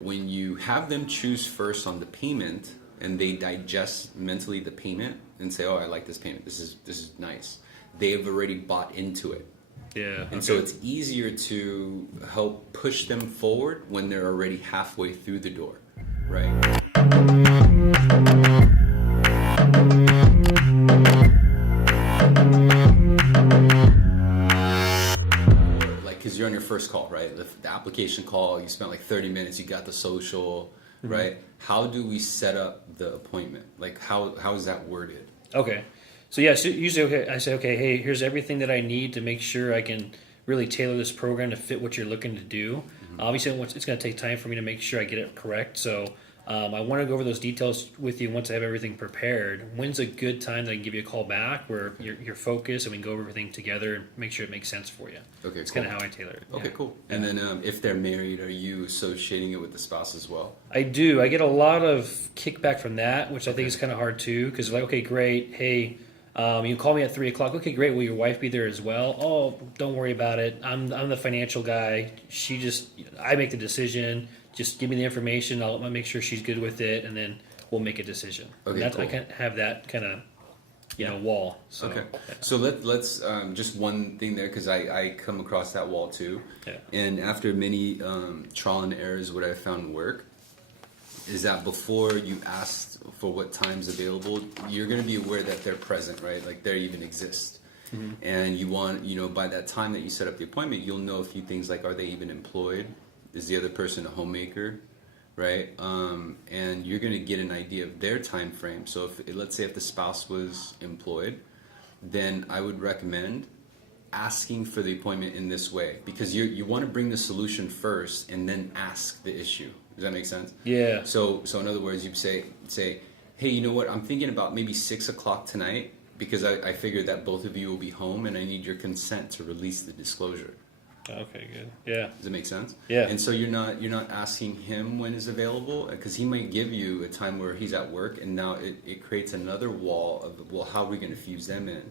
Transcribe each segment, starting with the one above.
When you have them choose first on the payment and they digest mentally the payment and say, oh, I like this payment, this is nice, they have already bought into it. Yeah. And so it's easier to help push them forward when they're already halfway through the door, right? Like, because you're on your first call, right? The application call, you spent like 30 minutes, you got the social, right? How do we set up the appointment? Like, how is that worded? Okay. So yeah, so usually I say, okay, hey, here's everything that I need to make sure I can really tailor this program to fit what you're looking to do. Obviously, it's going to take time for me to make sure I get it correct. So I want to go over those details with you once I have everything prepared. When's a good time that I can give you a call back where you're focused and we can go over everything together and make sure it makes sense for you? Okay, It's cool. kind of how I tailor it. Okay, cool. And then if they're married, are you associating it with the spouse as well? I do. I get a lot of kickback from that, which I think is kind of hard too. Because like, okay, great. Hey, you call me at 3 o'clock. Okay, great. Will your wife be there as well? Oh, don't worry about it. I'm the financial guy. I make the decision. Just give me the information. I'll make sure she's good with it, and then we'll make a decision. Okay, cool. I can't have that kind of wall. So, Okay, so let's just one thing there, because I come across that wall too. Yeah. And after many trial and errors, what I found work is that before you ask for what time's available, you're going to be aware that they're present, right? Like they even exist. And you want, by that time that you set up the appointment, you'll know a few things like, are they even employed? Is the other person a homemaker? Right? And you're going to get an idea of their time frame. So let's say if the spouse was employed, then I would recommend asking for the appointment in this way, because you want to bring the solution first and then ask the issue. Does that make sense? Yeah. So in other words, you say, hey, you know what? I'm thinking about maybe 6 o'clock tonight, because I figured that both of you will be home and I need your consent to release the disclosure. Okay, good. Yeah. Does it make sense? Yeah. And so you're not asking him when is available, because he might give you a time where he's at work, and now it creates another wall of, well, how are we going to fuse them in?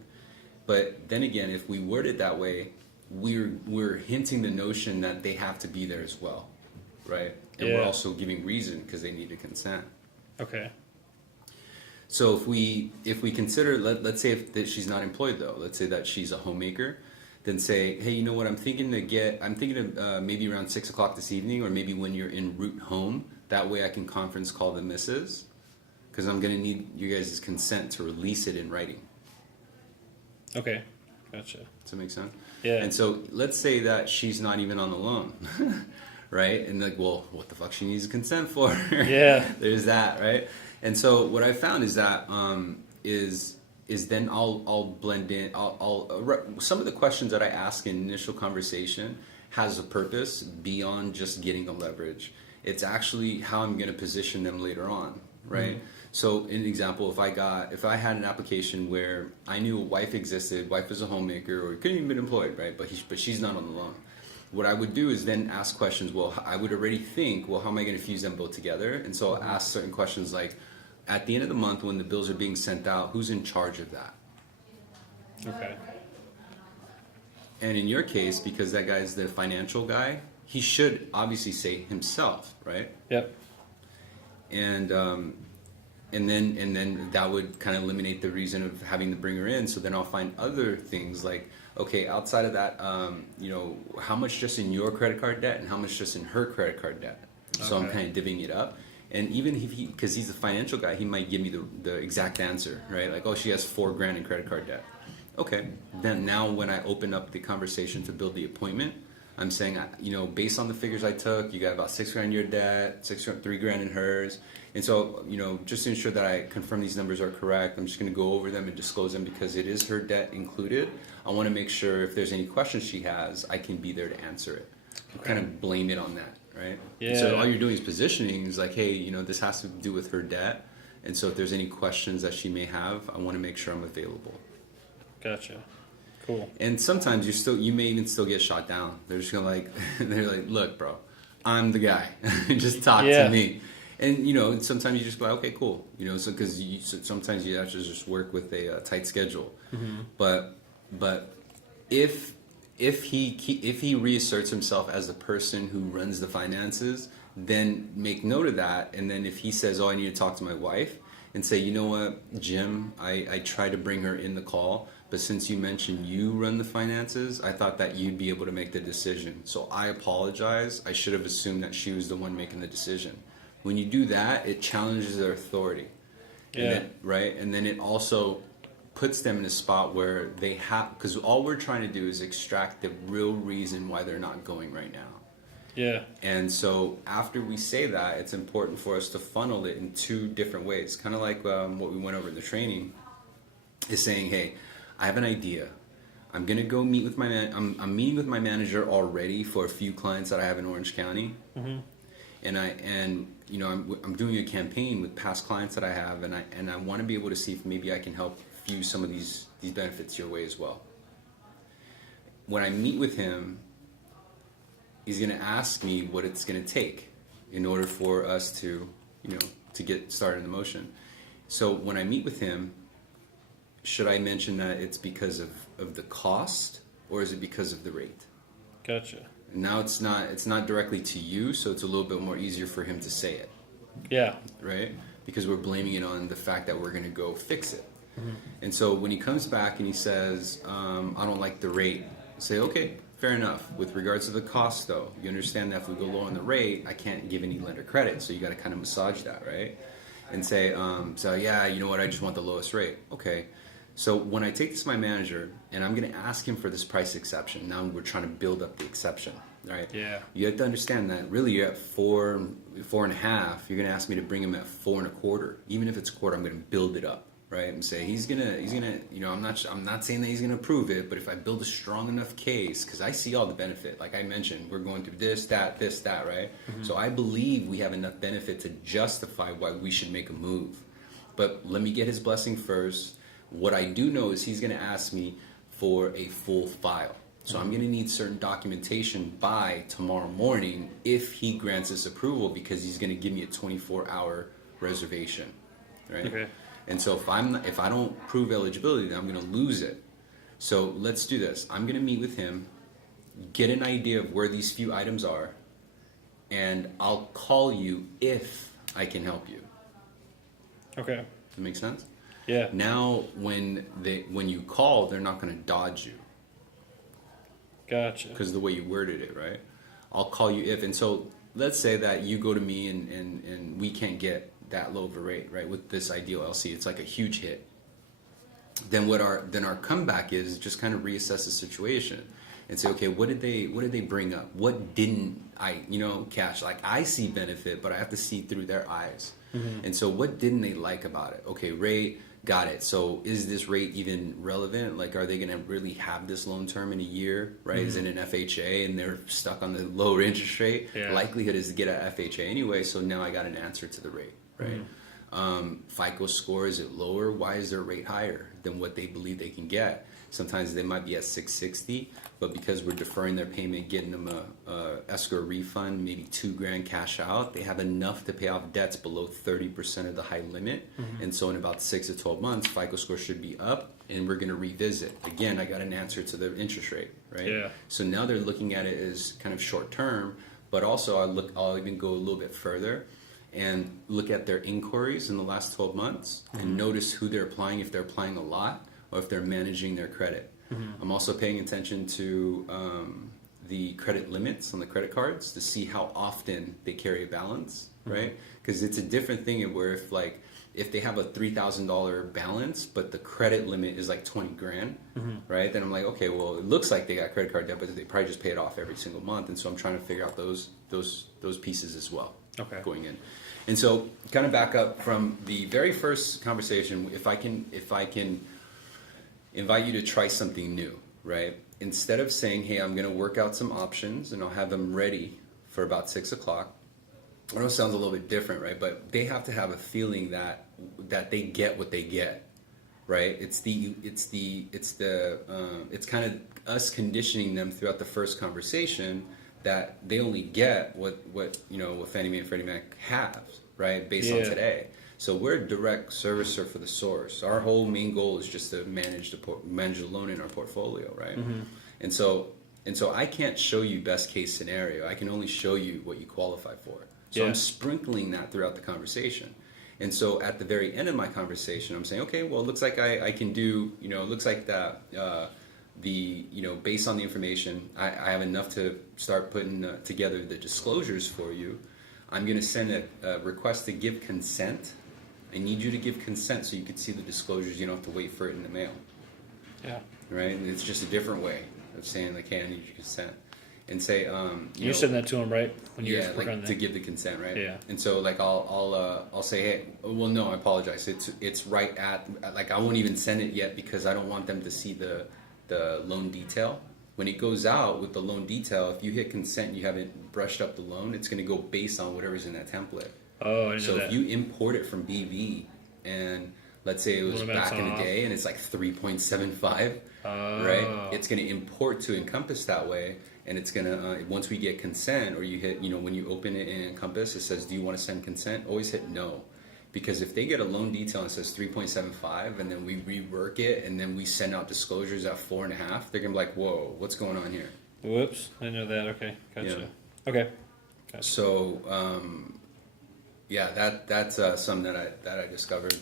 But then again, if we word it that way, we're hinting the notion that they have to be there as well, right? And we're also giving reason because they need to consent. Okay. So if we consider, let's say that she's not employed though, let's say that she's a homemaker, then say, hey, you know what, I'm thinking of maybe around 6 o'clock this evening, or maybe when you're en route home. That way I can conference call the missus, because I'm going to need you guys' consent to release it in writing. Okay. Gotcha. Does that make sense? Yeah. And so let's say that she's not even on the loan, right? And like, well, what the fuck she needs consent for? Yeah. There's that, right? And so what I found is that is then I'll blend in. Some of the questions that I ask in initial conversation has a purpose beyond just getting a leverage. It's actually how I'm going to position them later on, right? So, an example, if I had an application where I knew a wife existed, wife was a homemaker, or couldn't even been employed, right? But she's not on the loan. What I would do is then ask questions. Well, I would already think, well, how am I going to fuse them both together? And so I'll ask certain questions like, at the end of the month when the bills are being sent out, who's in charge of that? Okay. And in your case, because that guy's the financial guy, he should obviously say himself, right? Yep. And then that would kind of eliminate the reason of having to bring her in. So then I'll find other things like, okay, outside of that, how much just in your credit card debt and how much just in her credit card debt. So I'm kind of divvying it up. And even if because he's a financial guy, he might give me the exact answer, right? Like, oh, she has $4,000 in credit card debt. Okay, then now when I open up the conversation to build the appointment, I'm saying, based on the figures I took, you got about $6,000 in your debt, $3,000 in hers. And so, just to ensure that I confirm these numbers are correct, I'm just going to go over them and disclose them because it is her debt included. I want to make sure if there's any questions she has, I can be there to answer it. Okay. Kind of blame it on that, right? Yeah. So all you're doing is positioning. Is like, hey, this has to do with her debt. And so if there's any questions that she may have, I want to make sure I'm available. Gotcha. Cool. And sometimes you may even still get shot down. They're just gonna they're like, look, bro, I'm the guy. Just talk to me. And sometimes you just go, okay, cool. So because sometimes you have to just work with a tight schedule. But if he reasserts himself as the person who runs the finances, then make note of that. And then if he says, oh, I need to talk to my wife, and say, you know what, Jim, I tried to bring her in the call, but since you mentioned you run the finances, I thought that you'd be able to make the decision. So I apologize. I should have assumed that she was the one making the decision. When you do that, it challenges their authority. Yeah. And then, right? And then it also puts them in a spot where they have, because all we're trying to do is extract the real reason why they're not going right now. Yeah. And so after we say that, it's important for us to funnel it in two different ways. Kind of like what we went over in the training is saying, hey, I have an idea. I'm going to go meet with my I'm meeting with my manager already for a few clients that I have in Orange County. Mm-hmm. And you know, I'm doing a campaign with past clients that I have, and I want to be able to see if maybe I can help fuse some of these benefits your way as well. When I meet with him, he's going to ask me what it's going to take in order for us to, you know, to get started in the motion. So when I meet with him, should I mention that it's because of the cost, or is it because of the rate? Gotcha. Now it's not directly to you, so it's a little bit more easier for him to say it. Yeah. Right? Because we're blaming it on the fact that we're going to go fix it. Mm-hmm. And so when he comes back and he says, I don't like the rate, say, okay, fair enough. With regards to the cost, though, you understand that if we go low on the rate, I can't give any lender credit, so you got to kind of massage that, right? And say, so yeah, you know what, I just want the lowest rate. Okay. So when I take this to my manager and I'm going to ask him for this price exception, now we're trying to build up the exception, right? Yeah. You have to understand that really you're at 4.5. You're going to ask me to bring him at 4.25. Even if it's a quarter, I'm going to build it up, right? And say he's gonna, you know, I'm not saying that he's going to approve it, but if I build a strong enough case, because I see all the benefit, like I mentioned, we're going through this, that, right? Mm-hmm. So I believe we have enough benefit to justify why we should make a move. But let me get his blessing first. What I do know is he's going to ask me for a full file. So I'm going to need certain documentation by tomorrow morning if he grants this approval, because he's going to give me a 24-hour reservation, right? Okay. And so if I don't prove eligibility, then I'm going to lose it. So let's do this. I'm going to meet with him, get an idea of where these few items are, and I'll call you if I can help you. Okay. Does that make sense? Yeah. Now, when you call, they're not going to dodge you. Gotcha. Because of the way you worded it, right? I'll call you if. And so let's say that you go to me and we can't get that low of a rate, right? With this ideal LC, it's like a huge hit. Then our comeback is just kind of reassess the situation and say, okay, what did they bring up? What didn't I, Cash? Like I see benefit, but I have to see through their eyes. Mm-hmm. And so what didn't they like about it? Okay, rate. Got it. So is this rate even relevant? Like, are they going to really have this loan term in a year, right? Mm-hmm. Is it an FHA and they're stuck on the lower interest rate? Yeah. Likelihood is to get an FHA anyway, so now I got an answer to the rate, right? Mm-hmm. FICO score, is it lower? Why is their rate higher than what they believe they can get? Sometimes they might be at 660, but because we're deferring their payment, getting them a escrow refund, maybe $2,000 cash out, they have enough to pay off debts below 30% of the high limit. Mm-hmm. And so in about 6 to 12 months, FICO score should be up, and we're going to revisit. Again, I got an answer to the interest rate, right? Yeah. So now they're looking at it as kind of short term, but also I'll even go a little bit further and look at their inquiries in the last 12 months mm-hmm. and notice who they're applying, if they're applying a lot, or if they're managing their credit. Mm-hmm. I'm also paying attention to the credit limits on the credit cards to see how often they carry a balance, mm-hmm. right? Because it's a different thing where if they have a $3,000 balance, but the credit limit is like $20,000, mm-hmm. right? Then I'm like, okay, well, it looks like they got credit card debt, but they probably just pay it off every single month. And so I'm trying to figure out those pieces as well. Okay. Going in. And so kind of back up from the very first conversation, if I can invite you to try something new, right? Instead of saying, hey, I'm going to work out some options and I'll have them ready for about 6 o'clock. I know it sounds a little bit different, right? But they have to have a feeling that they get what they get, right? It's kind of us conditioning them throughout the first conversation that they only get what Fannie Mae and Freddie Mac have, right? Based on today. So we're a direct servicer for the source. Our whole main goal is just to manage the loan in our portfolio, right? Mm-hmm. And so I can't show you best case scenario. I can only show you what you qualify for. So I'm sprinkling that throughout the conversation. And so at the very end of my conversation, I'm saying, okay, well, it looks like I can do, it looks like that based on the information, I have enough to start putting together the disclosures for you. I'm going to send a request to give consent. I need you to give consent so you can see the disclosures. You don't have to wait for it in the mail. Yeah. Right? And it's just a different way of saying, like, hey, I need your consent. And say, you're sending that to him, right? When you're like on to give the consent, right? Yeah. And so, like, I'll say, hey, well, no, I apologize. It's right at, like, I won't even send it yet because I don't want them to see the loan detail. When it goes out with the loan detail, if you hit consent and you haven't brushed up the loan, it's going to go based on whatever's in that template. Oh, I didn't know that. So if you import it from BV and let's say it was back in the day and it's like 3.75, right? It's going to import to Encompass that way, and it's going to, once we get consent, or you hit, when you open it in Encompass, it says, do you want to send consent? Always hit no. Because if they get a loan detail and it says 3.75 and then we rework it and then we send out disclosures at 4.5, they're going to be like, whoa, what's going on here? Whoops, I know that. Okay, gotcha. Yeah. Okay. Gotcha. So, that's something that I discovered,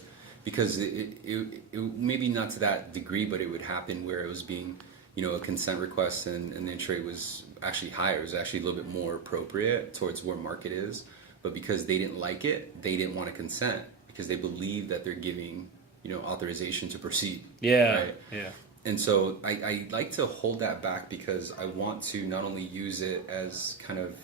because it maybe not to that degree, but it would happen where it was being, a consent request and the interest rate was actually higher. It was actually a little bit more appropriate towards where market is. But because they didn't like it, they didn't want to consent because they believe that they're giving, authorization to proceed. Yeah. Right? Yeah. And so I like to hold that back because I want to not only use it as kind of,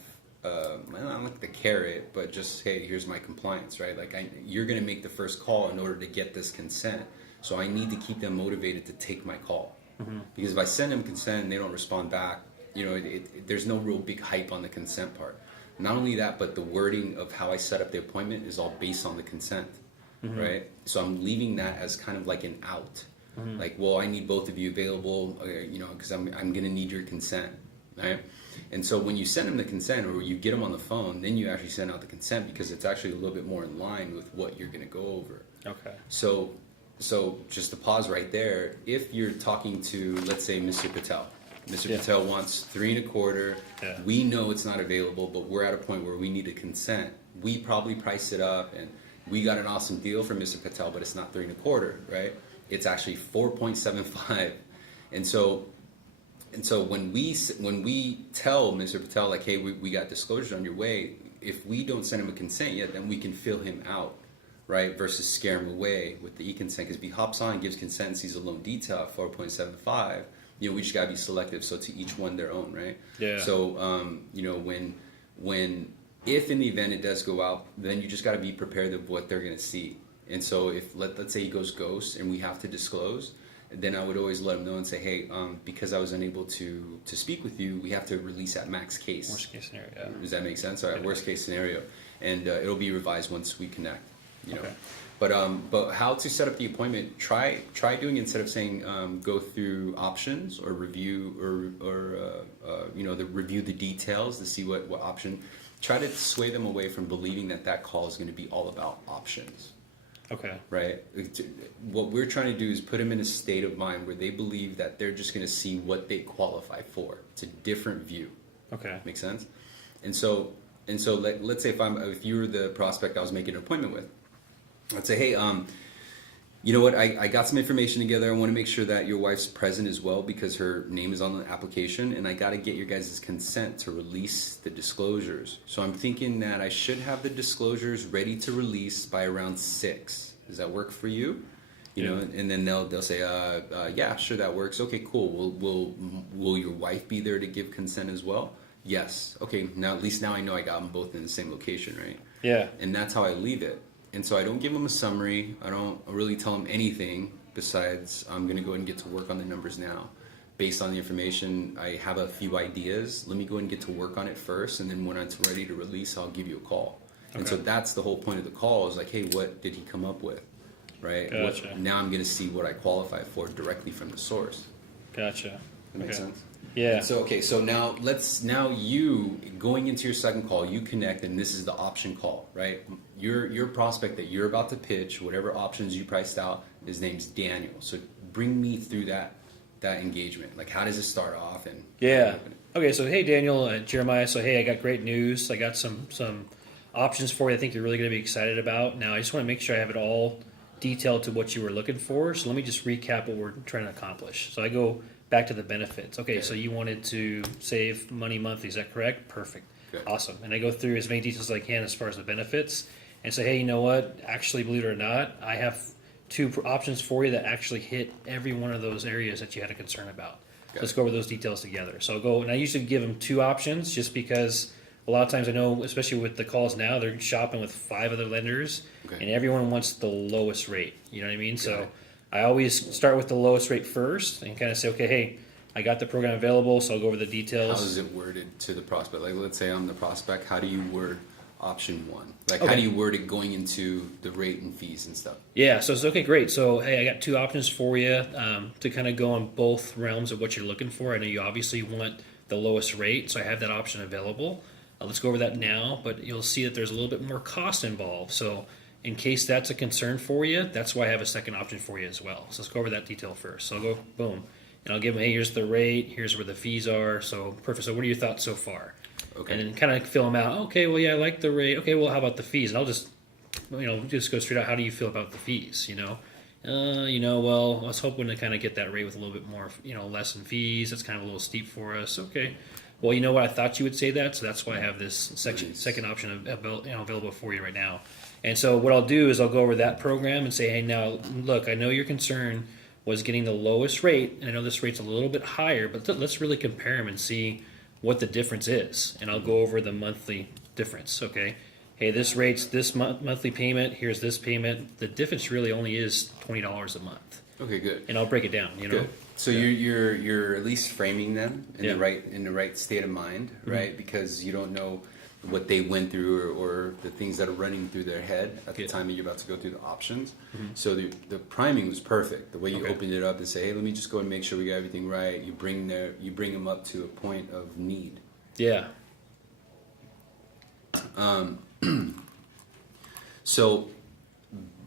not like the carrot, but just, hey, here's my compliance, right? Like you're going to make the first call in order to get this consent. So I need to keep them motivated to take my call. Mm-hmm. Because if I send them consent and they don't respond back, there's no real big hype on the consent part. Not only that, but the wording of how I set up the appointment is all based on the consent, mm-hmm. right? So I'm leaving that as kind of like an out. Mm-hmm. Like, well, I need both of you available, because I'm going to need your consent, right? And so when you send them the consent or you get them on the phone, then you actually send out the consent because it's actually a little bit more in line with what you're going to go over. Okay. So just to pause right there, if you're talking to, let's say, Mr. Patel. Mr. Patel wants 3.25. Yeah. We know it's not available, but we're at a point where we need a consent. We probably priced it up, and we got an awesome deal from Mr. Patel, but it's not 3.25, right? It's actually 4.75, and so when we tell Mr. Patel, like, hey, we got disclosure on your way, if we don't send him a consent yet, then we can fill him out, right? Versus scare him away with the e-consent, because if he hops on and gives consent and sees a loan detail at 4.75. We just gotta be selective. So to each one their own, right? Yeah. So if in the event it does go out, then you just gotta be prepared of what they're gonna see. And so if let's say he goes ghost and we have to disclose, then I would always let him know and say, hey, because I was unable to speak with you, we have to release at max case. Worst case scenario. Yeah. Does that make sense? All right. Yeah. Worst case scenario, and it'll be revised once we connect. Okay. But how to set up the appointment? Try doing, instead of saying go through options or review review the details to see what option. Try to sway them away from believing that call is going to be all about options. Okay. Right. What we're trying to do is put them in a state of mind where they believe that they're just going to see what they qualify for. It's a different view. Okay. Make sense? And so let's say if you were the prospect I was making an appointment with. I'd say, hey, you know what? I got some information together. I want to make sure that your wife's present as well because her name is on the application, and I got to get your guys' consent to release the disclosures. So I'm thinking that I should have the disclosures ready to release by around 6. Does that work for you? You know, and then they'll say, yeah, sure, that works. Okay, cool. Will your wife be there to give consent as well? Yes. Okay. Now at least now I know I got them both in the same location, right? Yeah. And that's how I leave it. And so I don't give them a summary. I don't really tell them anything besides I'm going to go ahead and get to work on the numbers now. Based on the information, I have a few ideas. Let me go ahead and get to work on it first, and then when it's ready to release, I'll give you a call. Okay. And so that's the whole point of the call is like, hey, what did he come up with? Right? Gotcha. Now I'm going to see what I qualify for directly from the source. Gotcha. That makes sense? Yeah. And so now you going into your second call, you connect, and this is the option call, right? Your prospect that you're about to pitch, whatever options you priced out, his name's Daniel. So bring me through that engagement. Like, how does it start off? And yeah. Okay. So hey, Daniel, Jeremiah. So hey, I got great news. I got some options for you I think you're really going to be excited about. Now, I just want to make sure I have it all detailed to what you were looking for. So let me just recap what we're trying to accomplish. So I go back to the benefits. Okay, so you wanted to save money monthly, is that correct? Perfect. Good. Awesome. And I go through as many details as I can as far as the benefits and say, hey, you know what? Actually, believe it or not, I have two options for you that actually hit every one of those areas that you had a concern about. Let's go over those details together. So I'll go, and I usually give them two options just because a lot of times I know, especially with the calls now, they're shopping with 5 other lenders, and everyone wants the lowest rate. You know what I mean? So I always start with the lowest rate first and kind of say, okay, hey, I got the program available, so I'll go over the details. How is it worded to the prospect? Like, let's say I'm the prospect. How do you word option 1? Like, how do you word it going into the rate and fees and stuff? Yeah, so it's okay, great. So, hey, I got 2 options for you to kind of go on both realms of what you're looking for. I know you obviously want the lowest rate, so I have that option available. Let's go over that now, but you'll see that there's a little bit more cost involved. So in case that's a concern for you, that's why I have a second option for you as well. So let's go over that detail first. So I'll go, boom, and I'll give them, hey, here's the rate, here's where the fees are. So perfect. So what are your thoughts so far? Okay. And then kind of fill them out. Okay, well, yeah, I like the rate. Okay, well, how about the fees? And I'll just, just go straight out. How do you feel about the fees? Well, I was hoping to kind of get that rate with a little bit more, less in fees. That's kind of a little steep for us. Okay. Well, you know what? I thought you would say that, so that's why I have this second option available for you right now. And so what I'll do is I'll go over that program and say, hey, now, look, I know your concern was getting the lowest rate, and I know this rate's a little bit higher, but let's really compare them and see what the difference is. And I'll go over the monthly difference, okay? Hey, this rate's this monthly payment, here's this payment. The difference really only is $20 a month. Okay, good. And I'll break it down, Good. So you're at least framing them in the right state of mind, right? Because you don't know what they went through or the things that are running through their head at the time that you're about to go through the options. So the priming was perfect. The way you opened it up and say, hey, let me just go and make sure we got everything right. You bring them up to a point of need. Yeah. So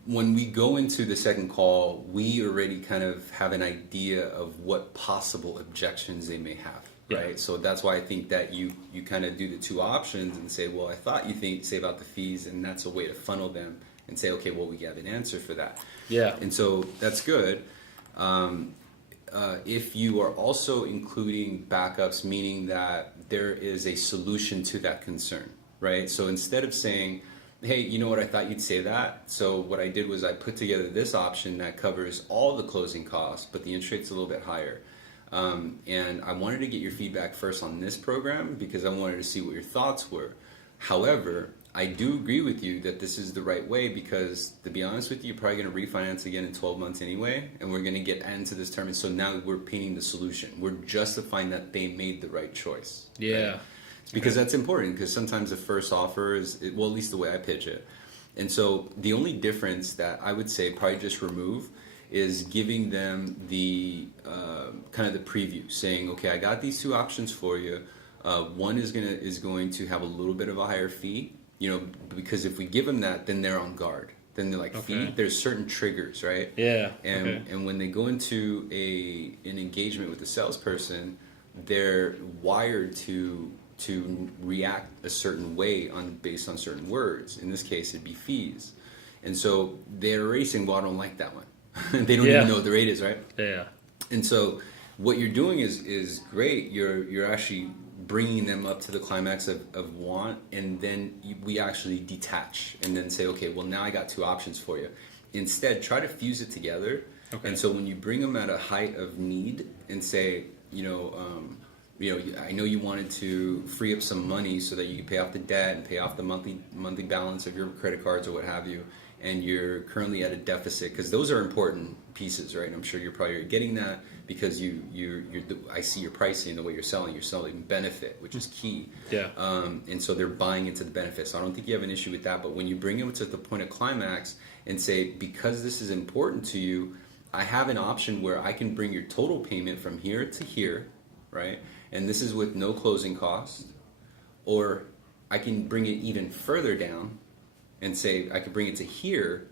when we go into the second call, we already kind of have an idea of what possible objections they may have, right? So that's why I think that you kind of do the 2 options and say, well, I thought you say about the fees, and that's a way to funnel them and say, okay, well, we have an answer for that. Yeah. And so that's good. If you are also including backups, meaning that there is a solution to that concern, right? So instead of saying, hey, you know what, I thought you'd say that. So what I did was I put together this option that covers all the closing costs, but the interest rate's a little bit higher. And I wanted to get your feedback first on this program because I wanted to see what your thoughts were. However, I do agree with you that this is the right way because, to be honest with you, you're probably going to refinance again in 12 months anyway, and we're going to get into this term. And so now we're painting the solution. We're justifying that they made the right choice. Yeah. Right? Because that's important, because sometimes the first offer is, well, at least the way I pitch it. And so the only difference that I would say probably just remove is giving them the kind of the preview, saying, okay, I got these 2 options for you. One is going to have a little bit of a higher fee, because if we give them that, then they're on guard. Then they're like, fee, there's certain triggers, right? Yeah. And when they go into an engagement with the salesperson, they're wired to react a certain way based on certain words. In this case, it'd be fees. And so they're already saying, well, I don't like that one. They don't even know what the rate is, right? Yeah. And so what you're doing is great. You're actually bringing them up to the climax of want, and then we actually detach and then say, okay, well, now I got 2 options for you. Instead, try to fuse it together. Okay. And so when you bring them at a height of need and say, I know you wanted to free up some money so that you could pay off the debt and pay off the monthly balance of your credit cards or what have you, and you're currently at a deficit, because those are important pieces, right? And I'm sure you're probably getting that because I see your pricing, the way you're selling benefit, which is key. Yeah. And so they're buying into the benefit. So I don't think you have an issue with that. But when you bring it to the point of climax and say, because this is important to you, I have an option where I can bring your total payment from here to here, right? And this is with no closing cost. Or I can bring it even further down and say I could bring it to here,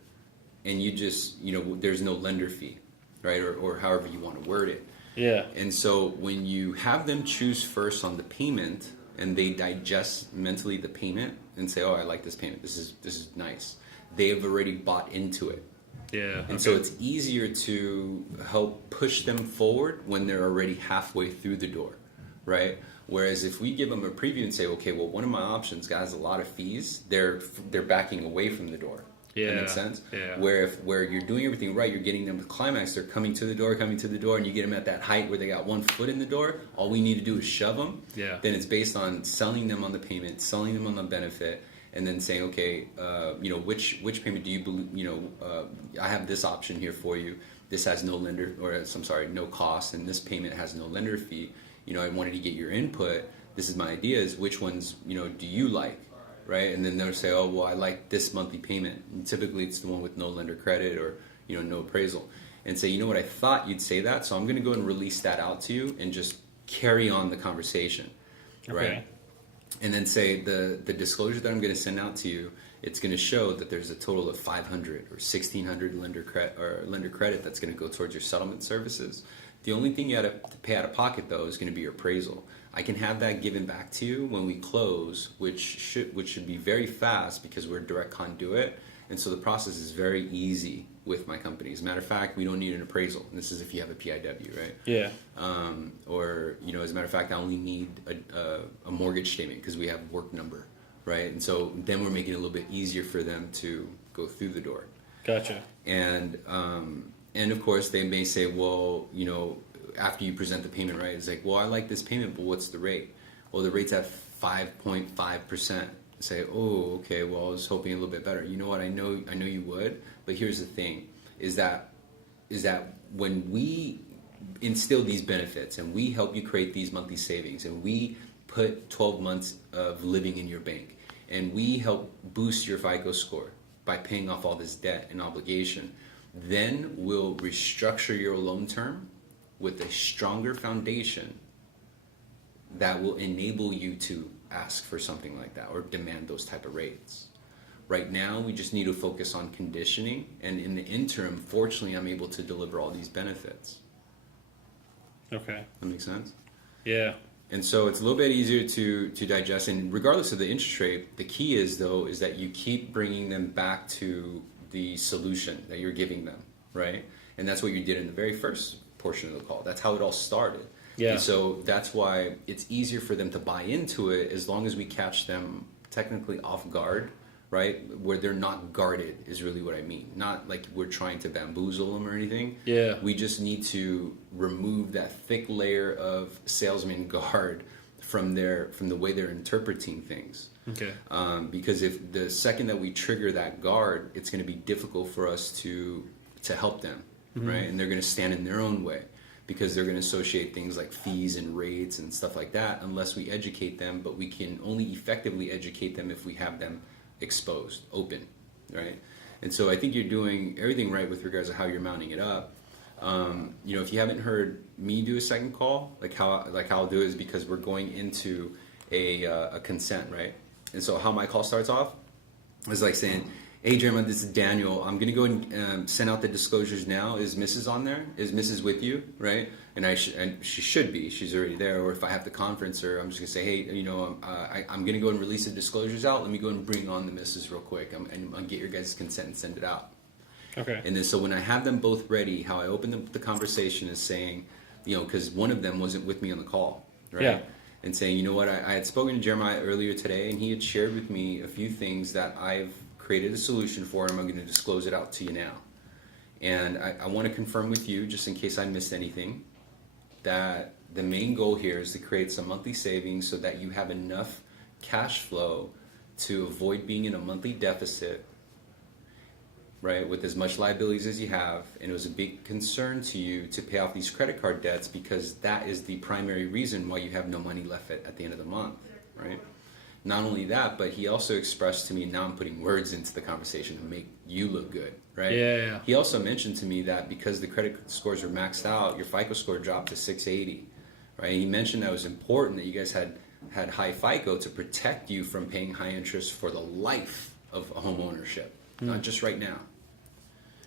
and you just, there's no lender fee, right? Or however you want to word it. Yeah. And so when you have them choose first on the payment and they digest mentally the payment, and say, oh, I like this payment. This is nice. They have already bought into it. Yeah. And so it's easier to help push them forward when they're already halfway through the door, right? Whereas if we give them a preview and say, okay, well, one of my options has a lot of fees, they're backing away from the door. Yeah. That makes sense? Yeah. Where you're doing everything right, you're getting them to climax, they're coming to the door, and you get them at that height where they got 1 foot in the door, all we need to do is shove them. Yeah. Then it's based on selling them on the payment, selling them on the benefit, and then saying, okay, which payment do you believe, I have this option here for you. This has no lender, no cost, and this payment has no lender fee. I wanted to get your input. This is my ideas. Which ones, do you like, right? And then they'll say, oh, well, I like this monthly payment. And typically it's the one with no lender credit or, no appraisal. And say, you know what, I thought you'd say that, so I'm going to go and release that out to you and just carry on the conversation, right? Okay. And then say the disclosure that I'm going to send out to you, it's going to show that there's a total of 500 or 1,600 lender credit that's going to go towards your settlement services. The only thing you have to pay out of pocket, though, is going to be your appraisal. I can have that given back to you when we close, which should be very fast because we're a direct conduit, and so the process is very easy with my company. As a matter of fact, we don't need an appraisal. And this is if you have a PIW, right? Yeah. Or as a matter of fact, I only need a mortgage statement because we have work number, right? And so then we're making it a little bit easier for them to go through the door. Gotcha. And of course, they may say, well, after you present the payment, right, it's like, well, I like this payment, but what's the rate? Well, the rate's at 5.5%. Say, oh, okay, well, I was hoping a little bit better. You know what? I know you would, but here's the thing: is that when we instill these benefits and we help you create these monthly savings, and we put 12 months of living in your bank, and we help boost your FICO score by paying off all this debt and obligation, then we'll restructure your loan term with a stronger foundation that will enable you to ask for something like that or demand those type of rates. Right now, we just need to focus on conditioning, and in the interim, fortunately, I'm able to deliver all these benefits. Okay. That makes sense? Yeah. And so it's a little bit easier to digest, and regardless of the interest rate, the key is that you keep bringing them back to the solution that you're giving them, right? And that's what you did in the very first portion of the call. That's how it all started. Yeah. And so that's why it's easier for them to buy into it as long as we catch them technically off guard, right? Where they're not guarded is really what I mean. Not like we're trying to bamboozle them or anything. Yeah. We just need to remove that thick layer of salesman guard from the way they're interpreting things. Okay. Because if the second that we trigger that guard, it's going to be difficult for us to help them, right? And they're going to stand in their own way, because they're going to associate things like fees and rates and stuff like that unless we educate them. But we can only effectively educate them if we have them exposed, open, right? And so I think you're doing everything right with regards to how you're mounting it up. If you haven't heard me do a second call, like how I'll do it is because we're going into a consent, right? And so how my call starts off is like saying, hey, Jeremiah, this is Daniel. I'm going to go and send out the disclosures now. Is Mrs. on there? Is Mrs. with you, right? And she should be. She's already there. Or if I have to conference her, I'm just going to say, hey, I'm going to go and release the disclosures out. Let me go and bring on the Mrs. real quick and get your guys' consent and send it out. Okay. And then so when I have them both ready, how I open the conversation is saying, because one of them wasn't with me on the call, right? Yeah. And saying, you know what, I had spoken to Jeremiah earlier today, and he had shared with me a few things that I've created a solution for him. I'm going to disclose it out to you now. And I want to confirm with you, just in case I missed anything, that the main goal here is to create some monthly savings so that you have enough cash flow to avoid being in a monthly deficit, right, with as much liabilities as you have. And it was a big concern to you to pay off these credit card debts because that is the primary reason why you have no money left at the end of the month, right? Not only that, but he also expressed to me, now I'm putting words into the conversation to make you look good, right? Yeah. He also mentioned to me that because the credit scores were maxed out, your FICO score dropped to 680, right? He mentioned that it was important that you guys had high FICO to protect you from paying high interest for the life of home ownership, not just right now.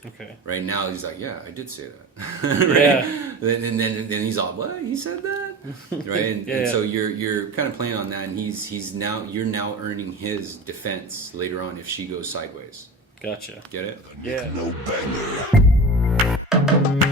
Okay. Right now, he's like, yeah, I did say that. Right? Yeah. And then he's all, what? He said that? right? And, Yeah, and yeah. so you're kind of playing on that, and you're now earning his defense later on if she goes sideways. Gotcha. Get it? Yeah. No banger.